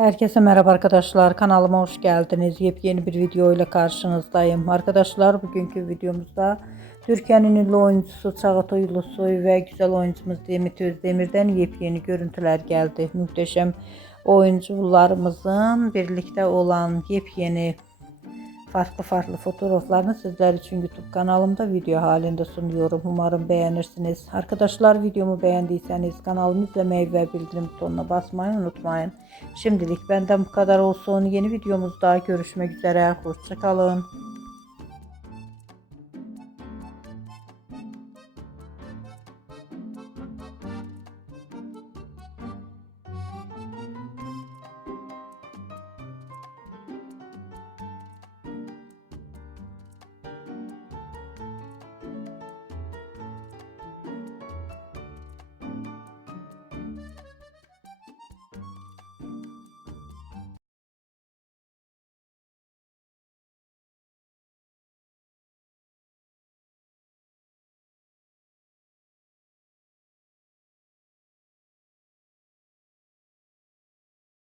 Herkese merhaba arkadaşlar. Kanalıma hoş geldiniz. Yepyeni bir video ile karşınızdayım. Arkadaşlar bugünkü videomuzda Türkiye'nin ünlü oyuncusu Çağatay Ulusoy ve güzel oyuncumuz Demet Özdemir'den yepyeni görüntüler geldi. Muhteşem oyuncularımızın birlikte olan yepyeni farklı fotoğraflarını sizler için YouTube kanalımda video halinde sunuyorum. Umarım beğenirsiniz. Arkadaşlar videomu beğendiyseniz kanalımı izlemeyi ve bildirim butonuna basmayı unutmayın. Şimdilik benden bu kadar olsun. Yeni videomuzda görüşmek üzere. Hoşça kalın.